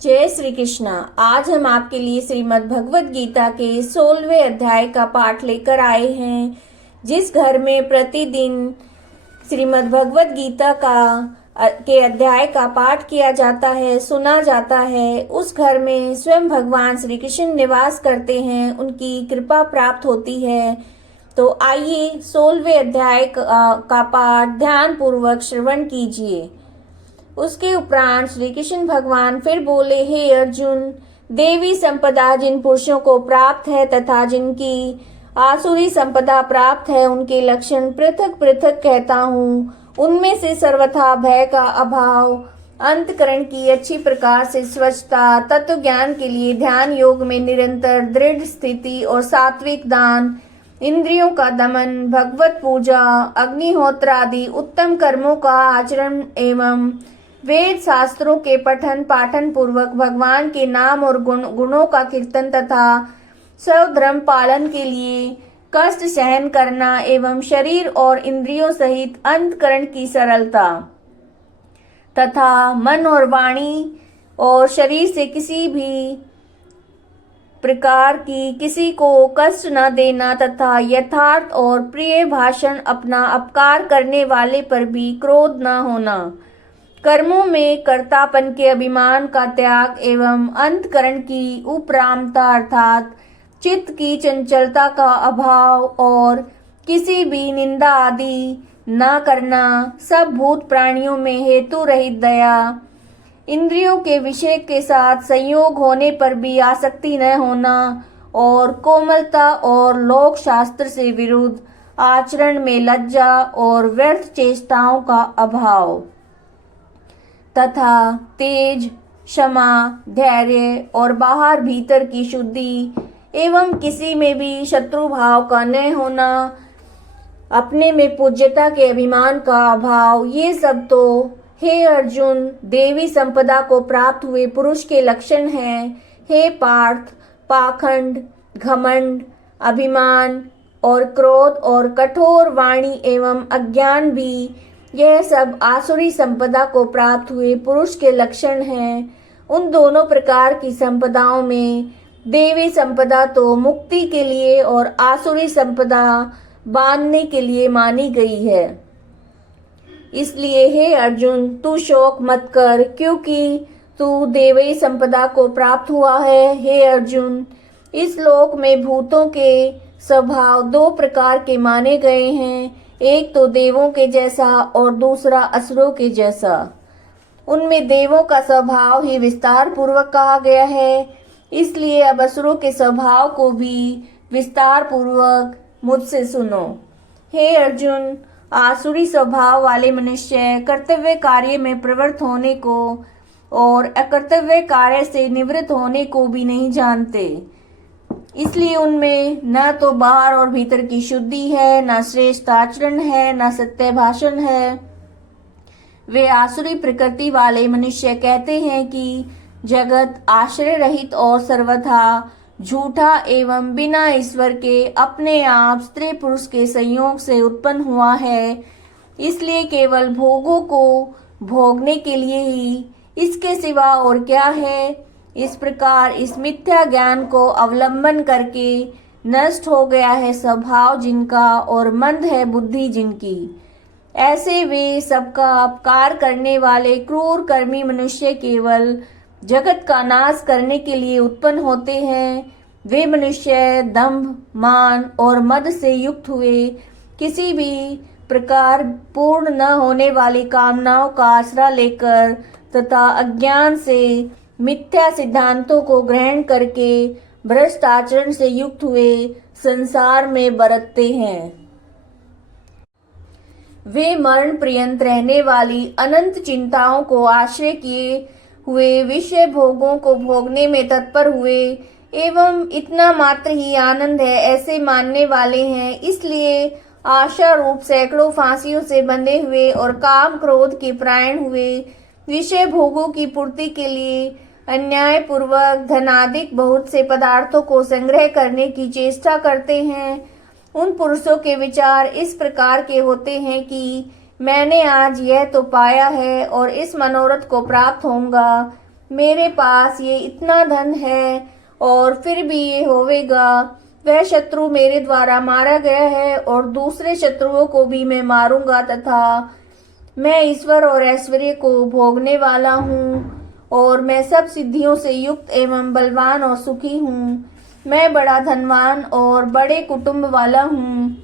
जय श्री कृष्णा। आज हम आपके लिए श्रीमद् भगवत गीता के 16वें अध्याय का पाठ लेकर आए हैं। जिस घर में प्रतिदिन श्रीमद् भगवत गीता के अध्याय का पाठ किया जाता है, सुना जाता है, उस घर में स्वयं भगवान श्री कृष्ण निवास करते हैं, उनकी कृपा प्राप्त होती है। तो आइए 16वें अध्याय का पाठ ध्यान पूर्वक श्रवण कीजिए। उसके उपरांत श्री कृष्ण भगवान फिर बोले, हे अर्जुन, देवी संपदा जिन पुरुषों को प्राप्त है तथा जिनकी आसुरी संपदा प्राप्त है, उनके लक्षण पृथक पृथक कहता हूँ। उनमें से सर्वथा भय का अभाव, अंतकरण की अच्छी प्रकार से स्वच्छता, तत्व ज्ञान के लिए ध्यान योग में निरंतर दृढ़ स्थिति और सात्विक दान, इंद्रियों का दमन, भगवत पूजा, अग्निहोत्र आदि उत्तम कर्मों का आचरण एवं वेद शास्त्रों के पठन पाठन पूर्वक भगवान के नाम और गुणों का कीर्तन तथा स्वधर्म पालन के लिए कष्ट सहन करना एवं शरीर और इंद्रियों सहित अंतकरण की सरलता तथा मन और वाणी और शरीर से किसी भी प्रकार की किसी को कष्ट न देना तथा यथार्थ और प्रिय भाषण अपना अपकार करने वाले पर भी क्रोध न होना, कर्मों में कर्तापन के अभिमान का त्याग एवं अंतकरण की उपरामता अर्थात चित्त की चंचलता का अभाव और किसी भी निंदा आदि न करना, सब भूत प्राणियों में हेतु रहित दया, इंद्रियों के विषय के साथ संयोग होने पर भी आसक्ति न होना और कोमलता और लोक शास्त्र से विरुद्ध आचरण में लज्जा और व्यर्थ चेष्टाओं का अभाव तथा तेज, क्षमा, धैर्य और बाहर भीतर की शुद्धि एवं किसी में भी शत्रु भाव का न होना, अपने में पूज्यता के अभिमान का अभाव, ये सब तो हे अर्जुन देवी संपदा को प्राप्त हुए पुरुष के लक्षण हैं। हे पार्थ, पाखंड, घमंड, अभिमान और क्रोध और कठोर वाणी एवं अज्ञान भी, यह सब आसुरी संपदा को प्राप्त हुए पुरुष के लक्षण हैं। उन दोनों प्रकार की संपदाओं में देवी संपदा तो मुक्ति के लिए और आसुरी संपदा बांधने के लिए मानी गई है। इसलिए हे अर्जुन, तू शोक मत कर, क्योंकि तू देवी संपदा को प्राप्त हुआ है। हे अर्जुन, इस लोक में भूतों के स्वभाव दो प्रकार के माने गए हैं, एक तो देवों के जैसा और दूसरा असुरों के जैसा। उनमें देवों का स्वभाव ही विस्तार पूर्वक कहा गया है, इसलिए अब असुरों के स्वभाव को भी विस्तार पूर्वक मुझसे सुनो। हे अर्जुन, आसुरी स्वभाव वाले मनुष्य कर्तव्य कार्य में प्रवृत्त होने को और अकर्तव्य कार्य से निवृत्त होने को भी नहीं जानते, इसलिए उनमें न तो बाहर और भीतर की शुद्धि है, न श्रेष्ठ आचरण है, न सत्य भाषण है। वे आसुरी प्रकृति वाले मनुष्य कहते हैं कि जगत आश्रय रहित और सर्वथा झूठा एवं बिना ईश्वर के अपने आप स्त्री पुरुष के संयोग से उत्पन्न हुआ है, इसलिए केवल भोगों को भोगने के लिए ही, इसके सिवा और क्या है। इस प्रकार इस मिथ्या ज्ञान को अवलंबन करके नष्ट हो गया है स्वभाव जिनका और मंद है बुद्धि जिनकी। ऐसे वे सबका अपकार करने वाले क्रूर कर्मी मनुष्य केवल जगत का नाश करने के लिए उत्पन्न होते हैं। वे मनुष्य दंभ, मान और मद से युक्त हुए किसी भी प्रकार पूर्ण न होने वाली कामनाओं का आसरा लेकर तथा अज्ञान से मिथ्या सिद्धांतों को ग्रहण करके भ्रष्ट आचरण से युक्त हुए संसार में बरतते हैं। वे मरण पर्यंत रहने वाली अनंत चिंताओं को आश्रय किए हुए विषय भोगों को भोगने में तत्पर हुए एवं इतना मात्र ही आनंद है ऐसे मानने वाले हैं। इसलिए आशा रूप सैकड़ों फांसियों से बंधे हुए और काम क्रोध के परायण हुए विषय भोगों की पूर्ति के लिए अन्याय पूर्वक धनाधिक बहुत से पदार्थों को संग्रह करने की चेष्टा करते हैं। उन पुरुषों के विचार इस प्रकार के होते हैं कि मैंने आज यह तो पाया है और इस मनोरथ को प्राप्त होऊंगा, मेरे पास ये इतना धन है और फिर भी ये होवेगा। वह शत्रु मेरे द्वारा मारा गया है और दूसरे शत्रुओं को भी मैं मारूंगा, तथा मैं ईश्वर और ऐश्वर्य को भोगने वाला हूँ और मैं सब सिद्धियों से युक्त एवं बलवान और सुखी हूँ। मैं बड़ा धनवान और बड़े कुटुंब वाला हूँ।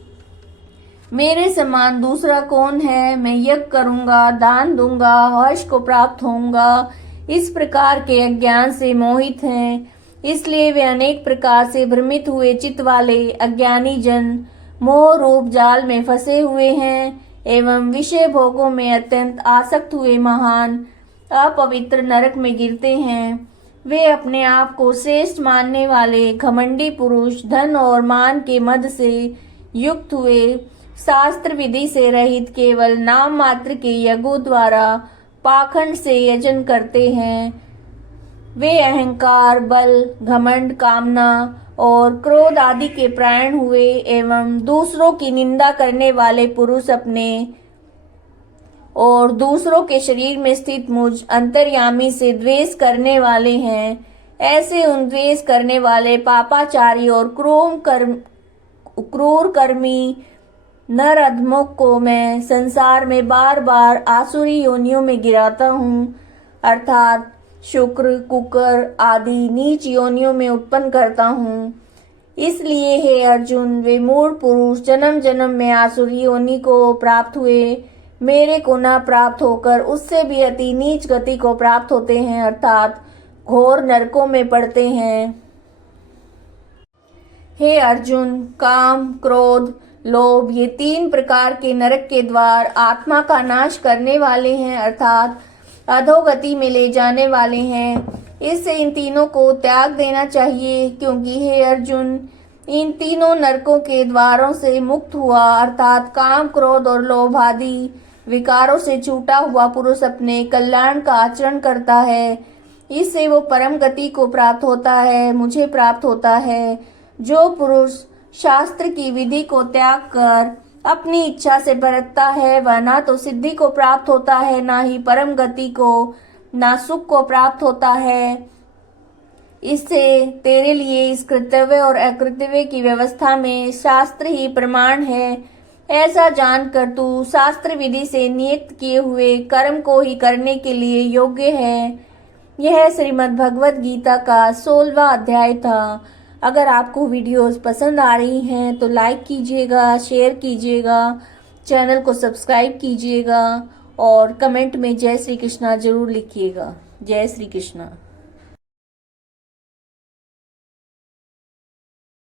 मेरे समान दूसरा कौन है? मैं यज्ञ करूंगा, दान दूंगा, हर्ष को प्राप्त होऊंगा। इस प्रकार के अज्ञान से मोहित हैं, इसलिए वे अनेक प्रकार से भ्रमित हुए चित्त वाले अज्ञानी जन मोह रूप जाल में फंसे हुए हैं एवं विषय भोगों में अत्यंत आसक्त हुए महान अपवित्र नरक में गिरते हैं। वे अपने आप को श्रेष्ठ मानने वाले घमंडी पुरुष धन और मान के मद से युक्त हुए शास्त्र विधि से रहित केवल नाम मात्र के यज्ञों द्वारा पाखंड से यजन करते हैं। वे अहंकार, बल, घमंड, कामना और क्रोध आदि के प्राण हुए एवं दूसरों की निंदा करने वाले पुरुष अपने और दूसरों के शरीर में स्थित मुझ अंतर्यामी से द्वेष करने वाले हैं। ऐसे उन द्वेष करने वाले पापाचारी और क्रूर कर्मी नर अधमों को मैं संसार में बार बार आसुरी योनियों में गिराता हूँ, अर्थात शुक्र, कुकर आदि नीच योनियों में उत्पन्न करता हूँ। इसलिए हे अर्जुन, वे मूढ़ पुरुष जन्म जन्म में आसुरी योनि को प्राप्त हुए मेरे को न प्राप्त होकर उससे भी अति नीच गति को प्राप्त होते हैं, अर्थात घोर नरकों में पड़ते हैं। हे अर्जुन, काम, क्रोध, लोभ ये 3 प्रकार के नरक के द्वार आत्मा का नाश करने वाले हैं, अर्थात अधोगति में ले जाने वाले हैं। इससे इन तीनों को त्याग देना चाहिए, क्योंकि हे अर्जुन, इन तीनों नरकों के द्वारों से मुक्त हुआ अर्थात काम, क्रोध और लोभ आदि विकारों से छूटा हुआ पुरुष अपने कल्याण का आचरण करता है। इससे वो परम गति को प्राप्त होता है, मुझे प्राप्त होता है। जो पुरुष शास्त्र की विधि को त्याग कर अपनी इच्छा से बरतता है, वह ना तो सिद्धि को प्राप्त होता है, ना ही परम गति को, ना सुख को प्राप्त होता है। इससे तेरे लिए इस कर्तव्य और अकृतव्य की व्यवस्था में शास्त्र ही प्रमाण है। ऐसा जानकर तू शास्त्र विधि से नियुक्त किए हुए कर्म को ही करने के लिए योग्य है। यह श्रीमद् भगवद गीता का 16वां अध्याय था। अगर आपको वीडियोस पसंद आ रही हैं तो लाइक कीजिएगा, शेयर कीजिएगा, चैनल को सब्सक्राइब कीजिएगा और कमेंट में जय श्री कृष्णा जरूर लिखिएगा। जय श्री कृष्णा।